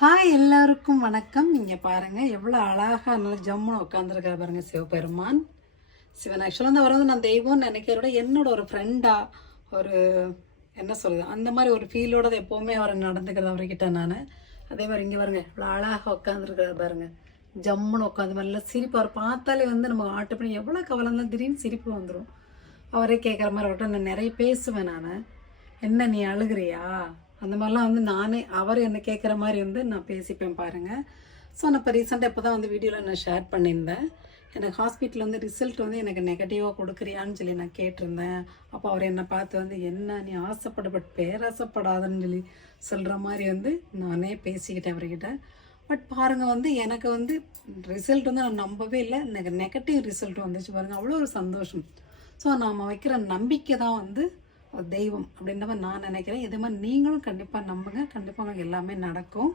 Hi எல்லாருக்கும் வணக்கம். நீங்கள் பாருங்கள் எவ்வளோ அழகாக நல்லா ஜம்முன்னு உட்காந்துருக்காரு பாருங்க சிவபெருமான். சிவன் ஆக்சுவலாக வந்து அவர் வந்து நான் தெய்வம்னு நினைக்கிறத என்னோட ஒரு ஃப்ரெண்டாக ஒரு என்ன சொல்கிறது அந்த மாதிரி ஒரு ஃபீலோட எப்போவுமே அவரை நடந்துக்கிறது அவர்கிட்ட நான். அதே மாதிரி இங்கே பாருங்க இவ்வளோ அழகாக உட்காந்துருக்காரு பாருங்க, ஜம்முன்னு உட்காந்து நல்லா சிரிப்பு. அவர் பார்த்தாலே வந்து நம்ம ஆட்டு பண்ணி எவ்வளோ கவலை இருந்தால் திடீர்னு சிரிப்பு வந்துடும். அவரே கேட்குற மாதிரி அவர்கிட்ட நான் நிறைய பேசுவேன். நான் என்ன நீ அழுகிறியா அந்த மாதிரிலாம் வந்து நானே அவர் என்ன கேட்குற மாதிரி வந்து நான் பேசிப்பேன் பாருங்கள். ஸோ நான் இப்போ ரீசெண்டாக இப்போ தான் வந்து வீடியோவில் நான் ஷேர் பண்ணியிருந்தேன். எனக்கு ஹாஸ்பிட்டலில் வந்து ரிசல்ட் வந்து எனக்கு நெகட்டிவாக கொடுக்குறியான்னு சொல்லி நான் கேட்டிருந்தேன். அப்போ அவர் என்னை பார்த்து வந்து என்ன நீ ஆசைப்பட பேராசைப்படாதன்னு சொல்லி சொல்கிற மாதிரி வந்து நானே பேசிக்கிட்டேன் அவர்கிட்ட. பட் பாருங்கள் வந்து எனக்கு வந்து ரிசல்ட் வந்து நான் நம்பவே இல்லை. எனக்கு நெகட்டிவ் ரிசல்ட் வந்துச்சு பாருங்கள், அவ்வளோ ஒரு சந்தோஷம். ஸோ நாம் வைக்கிற நம்பிக்கை தான் வந்து தெய்வம் அப்படின்ற மாதிரி நான் நினைக்கிறேன். இதே மாதிரி நீங்களும் கண்டிப்பாக நம்புங்க, கண்டிப்பாக உங்களுக்கு எல்லாமே நடக்கும்.